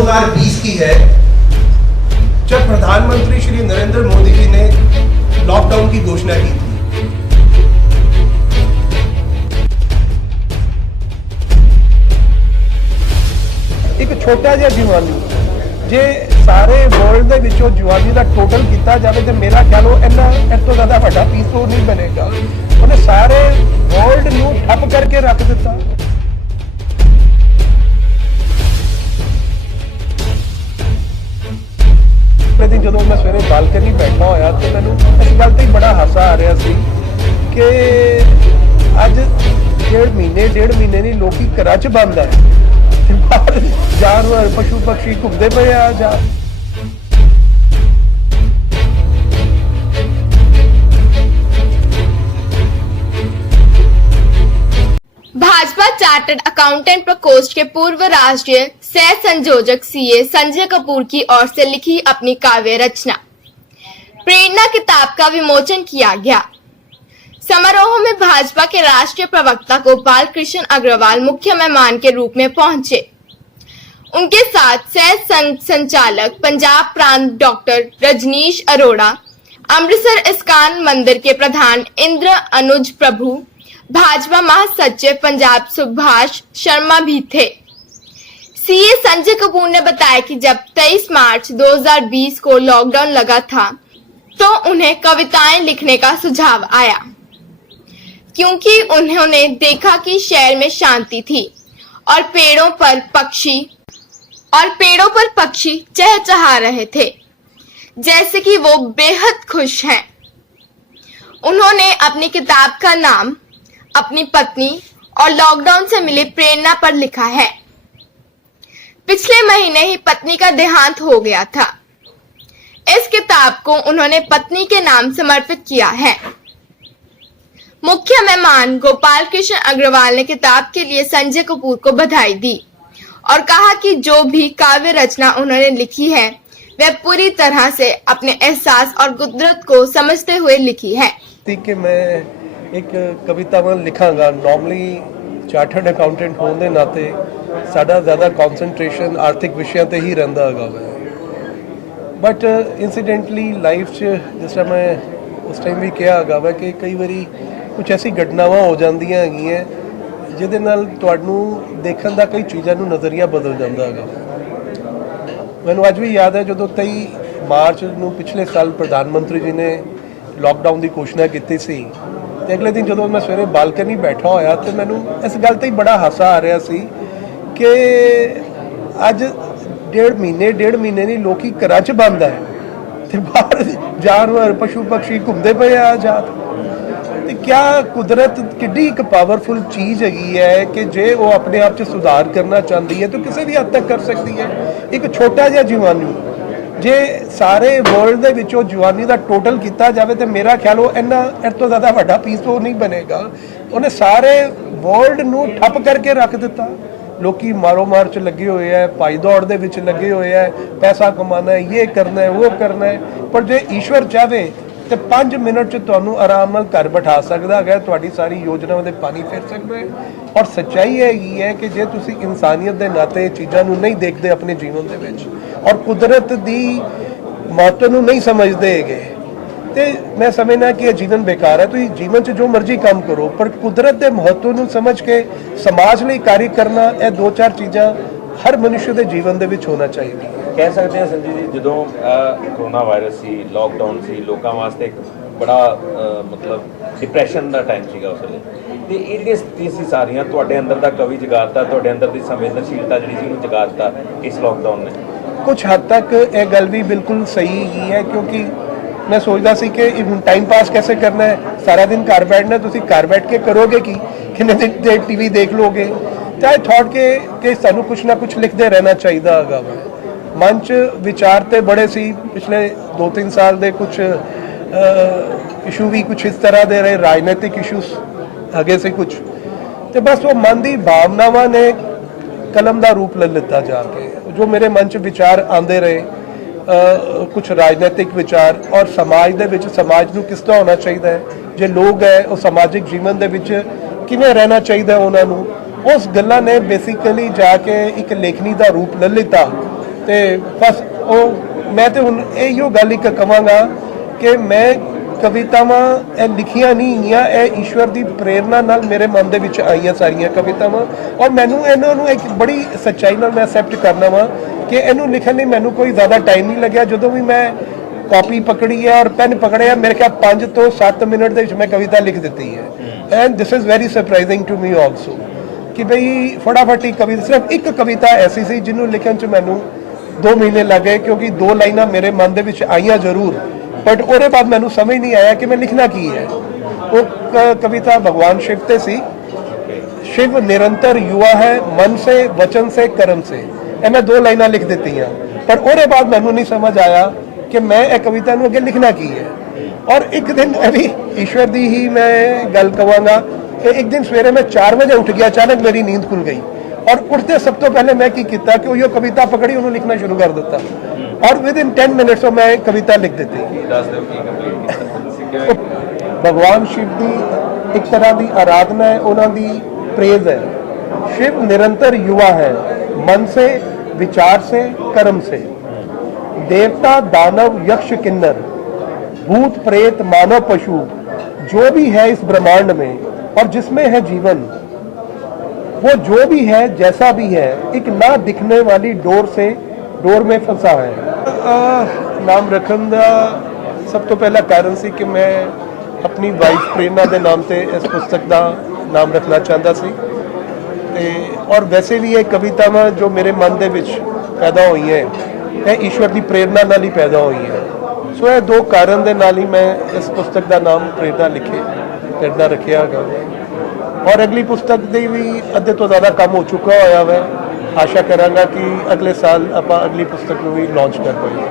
2020 की है, जब प्रधानमंत्री श्री नरेंद्र मोदी जी ने लॉकडाउन की घोषणा की थी। एक छोटा जिहा जवानी जे सारे वर्ल्ड दे विचों जवानी का टोटल किया जाए तो मेरा ख्याल इस तो ज़्यादा वड्डा पीस तो नहीं बनेगा। उन्हें सारे वर्ल्ड नूं ठप करके रख दिता। दिन जो मैं सवेरे बालकनी बैठा होया तो मैंने इस गल ते बड़ा हासा आ रहा सी कि अज डेढ़ महीने नहीं लोग घर च बंद है, बाहर जानवर पशु पक्षी घूमते पे आ जा। भाजपा चार्टर्ड अकाउंटेंट प्रकोष्ठ के पूर्व राष्ट्रीय सह संयोजक सीए संजय कपूर की ओर से लिखी अपनी काव्य रचना प्रेरणा किताब का विमोचन किया गया। समारोह में भाजपा के राष्ट्रीय प्रवक्ता गोपाल कृष्ण अग्रवाल मुख्य मेहमान के रूप में पहुंचे। उनके साथ सह संचालक पंजाब प्रांत डॉक्टर रजनीश अरोड़ा, अमृतसर इस्कान मंदिर के प्रधान इंद्र अनुज प्रभु, भाजपा महासचिव पंजाब सुभाष शर्मा भी थे। सीए संजय कपूर ने बताया कि जब 23 मार्च 2020 को लॉकडाउन लगा था तो उन्हें कविताएं लिखने का सुझाव आया, क्योंकि उन्होंने देखा कि शहर में शांति थी और पेड़ों पर पक्षी चहचहा रहे थे, जैसे कि वो बेहद खुश हैं। उन्होंने अपनी किताब का नाम अपनी पत्नी और लॉकडाउन से मिली प्रेरणा पर लिखा है। पिछले महीने ही पत्नी का देहांत हो गया था। इस किताब को उन्होंने पत्नी के नाम समर्पित किया है। मुख्य मेहमान गोपाल कृष्ण अग्रवाल ने किताब के लिए संजय कपूर को बधाई दी और कहा कि जो भी काव्य रचना उन्होंने लिखी है वह पूरी तरह से अपने एहसास और कुदरत को समझते हुए लिखी है। कि मैं एक कविता में लिखांगा। नॉर्मली चार्टर्ड अकाउंटेंट होने के नाते साडा ज़्यादा कॉन्सनट्रेशन आर्थिक विषयों ते ही रहिंदा हैगा वा, बट इंसीडेंटली लाइफ जिस तरह मैं उस टाइम भी कहा हैगा वा कि कई बारी कुछ ऐसी घटनावां हो जांदियां हैगियां जिहदे नाल तुहानूं देखण दा कई चीज़ां नूं नज़रिया बदल जांदा हैगा। मैनूं अज भी याद है जदों 23 मार्च नूं पिछले साल प्रधानमंत्री जी ने लॉकडाउन की घोषणा की सी, तो अगले दिन जो मैं सवेरे बालकनी बैठा होया तो मैनू इस गल ते बड़ा हासा आ रहा सी कि अज डेढ़ महीने नहीं लोग घर च बंद है, तो बाहर जानवर पशु पक्षी घूमते पे आ जा। तो क्या कुदरत किड्डी एक पावरफुल चीज़ हैगी है कि जे वो अपने आप च सुधार करना चाहती है तो किसी भी हद तक कर सकती है। एक छोटा जिहा जवानी जे सारे वर्ल्ड दे विचों जवानी का टोटल किया जाए तो मेरा ख्याल इस तो ज़्यादा वड्डा पीस तो नहीं बनेगा। उन्हें सारे वर्ल्ड नूं ठप करके रख दिता। लोकी मारो मार च लगे हुए हैं, भाई दौड़ दे विच लगे हुए हैं, पैसा कमाना है, ये करना है, वो करना है। पर जे ईश्वर चाहे तो 5 मिनट च तुहानूं आराम नाल घर बिठा सकदा है, तुहाडी सारी योजनावां दे पानी फेर सकदा है। और सच्चाई है कि जे तुसीं इंसानियत दे नाते चीज़ां नूं नहीं देखदे अपने जीवन दे विच और कुदरत दी महत्व नूं नहीं समझदे हैगे ते मैं समझना कि यह जीवन बेकार है। तो जीवन च जो मर्जी काम करो पर कुदरत के महत्व नूं समझ के समाज लिए कार्य करना, यह 2-4 चीज़ां हर मनुष्य के जीवन दे विच होना चाहिए। कह सकते हैं संजय जी, जो कोरोना वायरस सी लॉकडाउन सी लोगों वास्ते एक बड़ा मतलब डिप्रैशन का टाइम सीगा उस वेले, तो ये जिहड़ियां स्थितियां सी सारियां तुहाडे अंदर दा कवि जगाता, तुहाडे अंदर दी संवेदनशीलता जिहड़ी सी उहनूं जगाता इस लॉकडाउन ने। कुछ हद तक यह गल भी बिल्कुल सही ही है, क्योंकि मैं सोचता सी कि टाइम पास कैसे करना है। सारा दिन घर बैठना, तुसीं घर बैठ के करोगे कि कितने दिन टीवी देख लोगे। तो आई थॉट कि सानू कुछ ना कुछ लिखते रहना चाहिए हैगा। मंच विचार तो बड़े सी पिछले 2-3 साल के कुछ इशू भी कुछ इस तरह दे रहे, राजनीतिक इशूस आगे से कुछ, तो बस वो मन की भावनावां ने कलम का रूप ले लिता जाके। जो मेरे मन च विचार आते रहे, कुछ राजनीतिक विचार और समाज दे विच समाज नूं किस तरह होना चाहिए है, जो लोग है वो समाजिक जीवन दे विच किवें रहना चाहिए उन्होंने, उस गल्लां ने बेसिकली जाके एक लेखनी का रूप ले लिता ਤੇ ਬਸ ਉਹ ਮੈਂ ਤੇ ਹੁਣ ਇਹੋ ਗੱਲ ਇੱਕ ਕਵਾਂਗਾ ਕਿ ਮੈਂ ਕਵਿਤਾਵਾਂ ਇਹ ਲਿਖੀਆਂ ਨਹੀਂ ਗਈਆਂ, ਇਹ ਈਸ਼ਵਰ ਦੀ ਪ੍ਰੇਰਨਾ ਨਾਲ ਮੇਰੇ ਮਨ ਦੇ ਵਿੱਚ ਆਈਆਂ ਸਾਰੀਆਂ ਕਵਿਤਾਵਾਂ। ਔਰ ਮੈਨੂੰ ਇਹਨਾਂ ਨੂੰ ਇੱਕ ਬੜੀ ਸੱਚਾਈ ਨਾਲ ਮੈਂ ਐਕਸੈਪਟ ਕਰਨਾ ਵਾ ਕਿ ਇਹਨੂੰ ਲਿਖਣ ਲਈ ਮੈਨੂੰ ਕੋਈ ਜ਼ਿਆਦਾ ਟਾਈਮ ਨਹੀਂ ਲੱਗਿਆ। ਜਦੋਂ ਵੀ ਮੈਂ ਕਾਪੀ ਪਕੜੀ ਹੈ ਔਰ ਪੈਨ ਪਕੜਿਆ, ਮੇਰੇ ਖਿਆਲ 5 ਤੋਂ 7 ਮਿੰਟ ਦੇ ਵਿੱਚ ਮੈਂ ਕਵਿਤਾ ਲਿਖ ਦਿੱਤੀ ਹੈ। And this is very surprising to me also ਕਿ ਬਈ ਫਟਾਫਟ ਹੀ ਕਵਿਤਾ, ਸਿਰਫ ਇੱਕ ਕਵਿਤਾ ਐਸੀ ਸੀ ਜਿਹਨੂੰ ਲਿਖਣ 'ਚ ਮੈਨੂੰ 2 ਮਹੀਨੇ ਲੱਗ ਗਏ, ਕਿਉਂਕਿ 2 ਲਾਈਨਾਂ ਮੇਰੇ ਮਨ ਦੇ ਵਿੱਚ ਆਈਆਂ ਜ਼ਰੂਰ, ਬਟ ਉਹਦੇ ਬਾਅਦ ਮੈਨੂੰ ਸਮਝ ਨਹੀਂ ਆਇਆ ਕਿ ਮੈਂ ਲਿਖਣਾ ਕੀ ਹੈ। ਉਹ ਕਵਿਤਾ ਭगवान शिव ਤੇ ਸੀ। शिव निरंतर युवा है, मन से, वचन से, कर्म से। ਇਹ ਮੈਂ 2 ਲਾਈਨਾਂ ਲਿਖ ਦਿੱਤੀਆਂ, ਪਰ ਉਹਦੇ ਬਾਅਦ ਮੈਨੂੰ ਨਹੀਂ ਸਮਝ ਆਇਆ ਕਿ ਮੈਂ ਇਹ ਕਵਿਤਾ ਨੂੰ ਅੱਗੇ ਲਿਖਣਾ ਕੀ ਹੈ। ਔਰ ਇੱਕ ਦਿਨ ਇਹ ਵੀ ਈਸ਼ਵਰ ਦੀ ਹੀ ਮੈਂ ਗੱਲ ਕਵਾਂਗਾ ਕਿ ਇੱਕ ਦਿਨ ਸਵੇਰੇ ਮੈਂ 4 ਵਜੇ ਉੱਠ ਗਿਆ, ਅਚਾਨਕ ਮੇਰੀ ਨੀਂਦ ਖੁੱਲ ਗਈ ਔਰ ਉੱਠਦੇ ਸਭ ਤੋਂ ਪਹਿਲੇ ਮੈਂ ਕੀ ਕੀਤਾ ਕਿ ਉਹ ਕਵਿਤਾ ਪਕੜੀ, ਉਹਨੂੰ ਲਿਖਣਾ ਸ਼ੁਰੂ ਕਰ ਦਿੱਤਾ ਔਰ ਵਿਦਿਨ 10 ਮਿੰਟਸ ਉਹ ਮੈਂ ਕਵਿਤਾ ਲਿਖ ਦਿੱਤੀ। ਦੱਸ ਦਿਓ ਕੀ ਕੰਪਲੀਟ ਕੀਤਾ। ਭਗਵਾਨ शिव ਦੀ ਇੱਕ ਤਰ੍ਹਾਂ ਦੀ ਆਰਾਧਨਾ ਹੈ, ਉਹਨਾਂ ਦੀ प्रेज है। शिव निरंतर युवा है, मन से, विचार से, कर्म से। देवता, दानव, यक्ष, किन्नर, भूत, प्रेत, मानव, पशु, जो भी है इस ब्रह्मांड में और जिसमें है जीवन, वो जो भी है, जैसा भी है, एक ना दिखने वाली डोर में फंसा है। नाम रखन दा सब तो पहला कारण सी कि मैं अपनी वाइफ प्रेरणा के नाम से इस पुस्तक का नाम रखना चाहता सी। और वैसे भी ये कवितावां जो मेरे मन के विच पैदा हुई है, ये ईश्वर की प्रेरणा नाल ही पैदा हुई है। सो ये 2 कारण दे नाल ही मैं इस पुस्तक का नाम प्रेरणा रखिया है। और अगली पुस्तक की भी अद्धे तो ज़्यादा काम हो चुका होया है। आशा करांगा कि अगले साल आप अगली पुस्तक को भी लॉन्च कर पाएंगे।